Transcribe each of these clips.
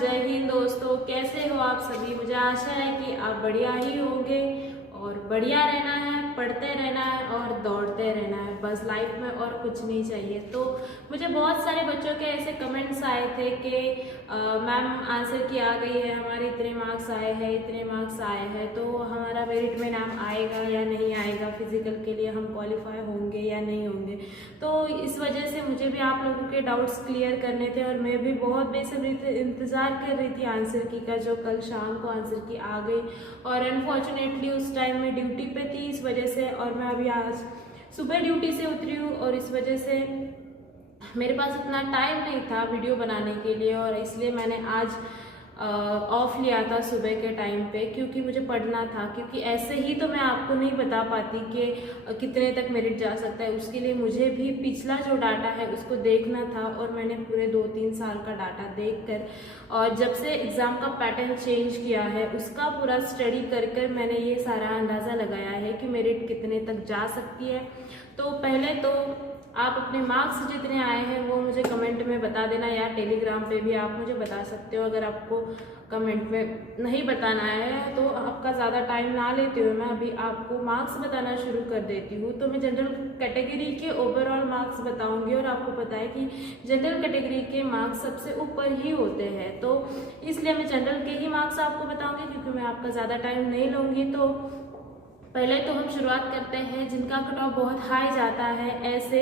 जय हिंद दोस्तों, कैसे हो आप सभी। मुझे आशा है कि आप बढ़िया ही होंगे और बढ़िया रहना है, पढ़ते रहना है और दौड़ते रहना है, बस लाइफ में और कुछ नहीं चाहिए। तो मुझे बहुत सारे बच्चों के ऐसे कमेंट्स आए थे कि मैम आंसर की आ गई है, हमारे इतने मार्क्स आए हैं, इतने मार्क्स आए हैं, तो हमारा मेरिट में नाम आएगा या नहीं आएगा, फिजिकल के लिए हम क्वालिफाई होंगे या नहीं होंगे। तो इस वजह से मुझे भी आप लोगों के डाउट्स क्लियर करने थे और मैं भी बहुत बेसब्री से इंतज़ार कर रही थी आंसर की का, जो कल शाम को आंसर की आ गई। और अनफॉर्चुनेटली उस टाइम मैं ड्यूटी पे थी इस वजह से, और मैं अभी आज सुबह ड्यूटी से उतरी हूँ और इस वजह से मेरे पास इतना टाइम नहीं था वीडियो बनाने के लिए, और इसलिए मैंने आज ऑफ लिया था सुबह के टाइम पे, क्योंकि मुझे पढ़ना था। क्योंकि ऐसे ही तो मैं आपको नहीं बता पाती कि कितने तक मेरिट जा सकता है, उसके लिए मुझे भी पिछला जो डाटा है उसको देखना था। और मैंने पूरे 2-3 साल का डाटा देखकर, और जब से एग्ज़ाम का पैटर्न चेंज किया है उसका पूरा स्टडी कर मैंने ये सारा अंदाज़ा लगाया है कि मेरिट कितने तक जा सकती है। तो पहले तो आप अपने मार्क्स जितने आए हैं वो मुझे कमेंट में बता देना, या टेलीग्राम पे भी आप मुझे बता सकते हो। अगर आपको कमेंट में नहीं बताना है तो आपका ज़्यादा टाइम ना लेते हुए मैं अभी आपको मार्क्स बताना शुरू कर देती हूँ। तो मैं जनरल कैटेगरी के ओवरऑल मार्क्स बताऊँगी, और आपको पता है कि जनरल कैटेगरी के मार्क्स सबसे ऊपर ही होते हैं, तो इसलिए मैं जनरल के ही मार्क्स आपको बताऊँगी, क्योंकि मैं आपका ज़्यादा टाइम नहीं लूँगी। तो पहले तो हम शुरुआत करते हैं जिनका कट ऑफ बहुत हाई जाता है, ऐसे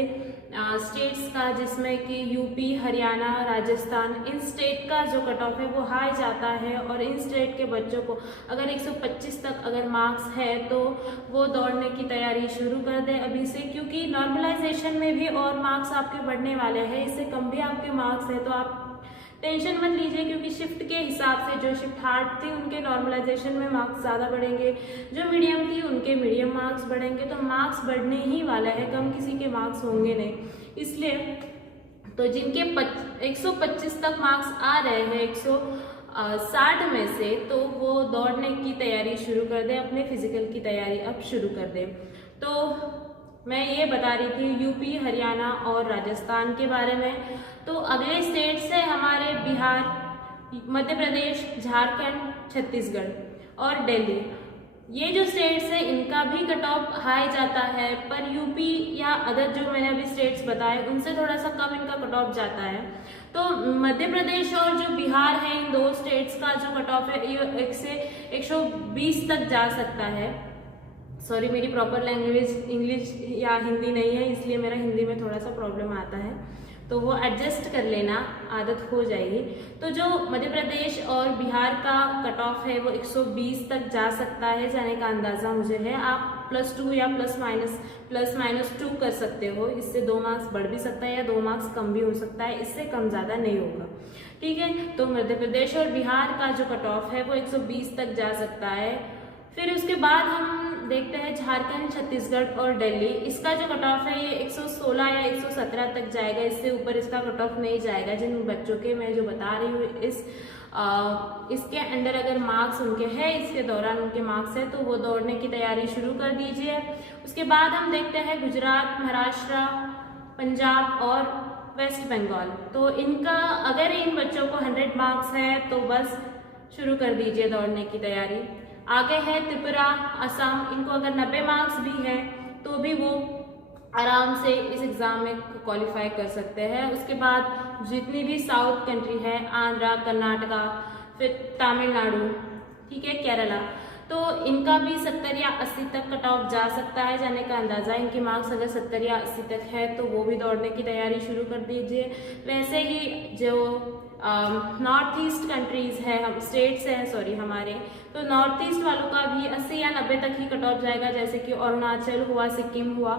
स्टेट्स का जिसमें कि यूपी, हरियाणा, राजस्थान, इन स्टेट का जो कट ऑफ है वो हाई जाता है। और इन स्टेट के बच्चों को अगर 125 तक अगर मार्क्स है तो वो दौड़ने की तैयारी शुरू कर दें अभी से, क्योंकि नॉर्मलाइजेशन में भी और मार्क्स आपके बढ़ने वाले हैं। इससे कम भी आपके मार्क्स है तो आप टेंशन मत लीजिए, क्योंकि शिफ्ट के हिसाब से जो शिफ्ट हार्ड थी उनके नॉर्मलाइजेशन में मार्क्स ज़्यादा बढ़ेंगे, जो मीडियम थी उनके मीडियम मार्क्स बढ़ेंगे। तो मार्क्स बढ़ने ही वाला है, कम किसी के मार्क्स होंगे नहीं। इसलिए तो जिनके 125 तक मार्क्स आ रहे हैं 160 में से, तो वो दौड़ने की तैयारी शुरू कर दें, अपने फिजिकल की तैयारी अब शुरू कर दें। तो मैं ये बता रही थी यूपी, हरियाणा और राजस्थान के बारे में। तो अगले स्टेट्स है हमारे बिहार, मध्य प्रदेश, झारखंड, छत्तीसगढ़ और दिल्ली। ये जो स्टेट्स है इनका भी कट ऑफ हाई जाता है, पर यूपी या अदर जो मैंने अभी स्टेट्स बताए उनसे थोड़ा सा कम इनका कट ऑफ जाता है। तो मध्य प्रदेश और जो बिहार है, इन दो स्टेट्स का जो कट ऑफ है ये 1 से 120 तक जा सकता है। सॉरी, मेरी प्रॉपर लैंग्वेज इंग्लिश या हिंदी नहीं है, इसलिए मेरा हिंदी में थोड़ा सा प्रॉब्लम आता है, तो वो एडजस्ट कर लेना, आदत हो जाएगी। तो जो मध्य प्रदेश और बिहार का कट ऑफ है वो 120 तक जा सकता है, जाने का अंदाज़ा मुझे है। आप +2 या +-2 कर सकते हो, इससे 2 मार्क्स बढ़ भी सकता है या 2 मार्क्स कम भी हो सकता है, इससे कम ज़्यादा नहीं होगा। ठीक है, तो मध्य प्रदेश और बिहार का जो कट ऑफ है वो 120 तक जा सकता है। फिर उसके बाद हम देखते हैं झारखंड, छत्तीसगढ़ और दिल्ली। इसका जो कट ऑफ है ये 116 या 117 तक जाएगा, इससे ऊपर इसका कट ऑफ नहीं जाएगा। जिन बच्चों के मैं जो बता रही हूँ इसके अंडर अगर मार्क्स उनके हैं, इसके दौरान उनके मार्क्स है, तो वो दौड़ने की तैयारी शुरू कर दीजिए। उसके बाद हम देखते हैं गुजरात, महाराष्ट्र, पंजाब और वेस्ट बंगाल। तो इनका अगर इन बच्चों को 100 मार्क्स है तो बस शुरू कर दीजिए दौड़ने की तैयारी। आगे है त्रिपुरा, असम, इनको अगर 90 मार्क्स भी हैं तो भी वो आराम से इस एग्ज़ाम में क्वालिफाई कर सकते हैं। उसके बाद जितनी भी साउथ कंट्री है, आंध्रा, कर्नाटका, फिर तमिलनाडु, ठीक है, केरला, तो इनका भी 70 या 80 तक कट ऑफ जा सकता है, जाने का अंदाज़ा। इनके मार्क्स अगर 70 या 80 तक है तो वो भी दौड़ने की तैयारी शुरू कर दीजिए। वैसे ही जो नॉर्थ ईस्ट कंट्रीज़ है, हम स्टेट्स हैं सॉरी हमारे, तो नॉर्थ ईस्ट वालों का भी 80 या 90 तक ही कट ऑफ जाएगा, जैसे कि अरुणाचल हुआ, सिक्किम हुआ,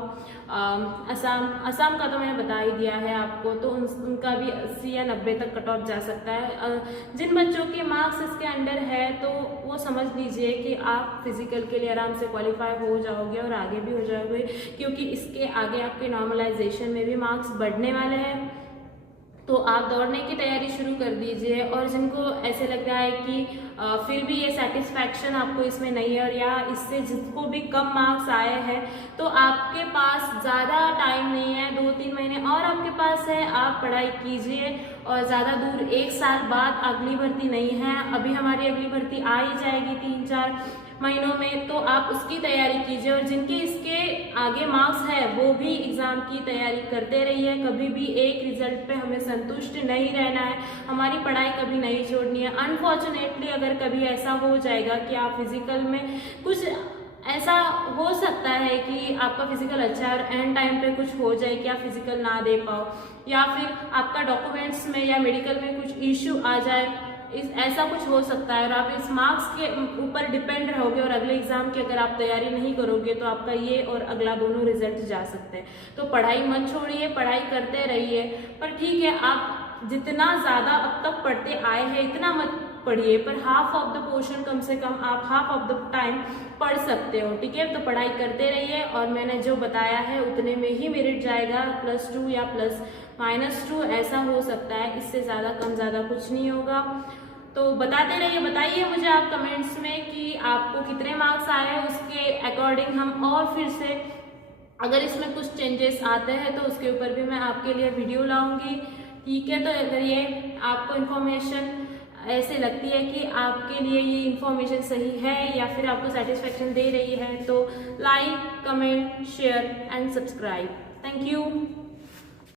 असम का तो मैंने बता ही दिया है आपको, तो उनका भी 80 या 90 तक कट ऑफ जा सकता है। जिन बच्चों के मार्क्स इसके अंडर है तो वो समझ लीजिए कि आप फिजिकल के लिए आराम से क्वालिफाई हो जाओगे और आगे भी हो जाओगे, क्योंकि इसके आगे आपके नॉर्मलाइजेशन में भी मार्क्स बढ़ने वाले हैं। तो आप दौड़ने की तैयारी शुरू कर दीजिए। और जिनको ऐसे लग रहा है कि फिर भी ये सेटिस्फैक्शन आपको इसमें नहीं है, और या इससे जिसको भी कम मार्क्स आए हैं, तो आपके पास ज़्यादा टाइम नहीं है, 2-3 महीने और आपके पास है, आप पढ़ाई कीजिए और ज़्यादा दूर 1 साल बाद अगली भर्ती नहीं है। अभी हमारी अगली भर्ती आ ही जाएगी 3-4 महीनों में, तो आप उसकी तैयारी कीजिए। और जिनके इसके आगे मार्क्स है वो भी एग्ज़ाम की तैयारी करते रहिए। कभी भी एक रिजल्ट पे हमें संतुष्ट नहीं रहना है, हमारी पढ़ाई कभी नहीं छोड़नी है। अनफॉर्चुनेटली अगर कभी ऐसा हो जाएगा कि आप फिजिकल में कुछ ऐसा हो सकता है कि आपका फिजिकल अच्छा और एंड टाइम पे कुछ हो जाए कि आप फिजिकल ना दे पाओ, या फिर आपका डॉक्यूमेंट्स में या मेडिकल में कुछ इश्यू आ जाए, ऐसा कुछ हो सकता है और आप इस मार्क्स के ऊपर डिपेंड रहोगे और अगले एग्जाम की अगर आप तैयारी नहीं करोगे तो आपका ये और अगला दोनों रिजल्ट जा सकते हैं। तो पढ़ाई मत छोड़िए, पढ़ाई करते रहिए। पर ठीक है, आप जितना ज़्यादा अब तक पढ़ते आए हैं इतना मत पढ़िए, पर हाफ ऑफ द पोर्शन कम से कम आप हाफ ऑफ द टाइम पढ़ सकते हो, ठीक है। तो पढ़ाई करते रहिए और मैंने जो बताया है उतने में ही मेरिट जाएगा, +2 या +-2 ऐसा हो सकता है, इससे ज़्यादा कम ज़्यादा कुछ नहीं होगा। तो बताते रहिए, बताइए मुझे आप कमेंट्स में कि आपको कितने मार्क्स आए हैं, उसके अकॉर्डिंग हम और फिर से अगर इसमें कुछ चेंजेस आते हैं तो उसके ऊपर भी मैं आपके लिए वीडियो लाऊंगी, ठीक है। तो अगर ये आपको इन्फॉर्मेशन ऐसे लगती है कि आपके लिए ये इन्फॉर्मेशन सही है या फिर आपको सेटिस्फेक्शन दे रही है तो like, comment, share and subscribe. Thank you.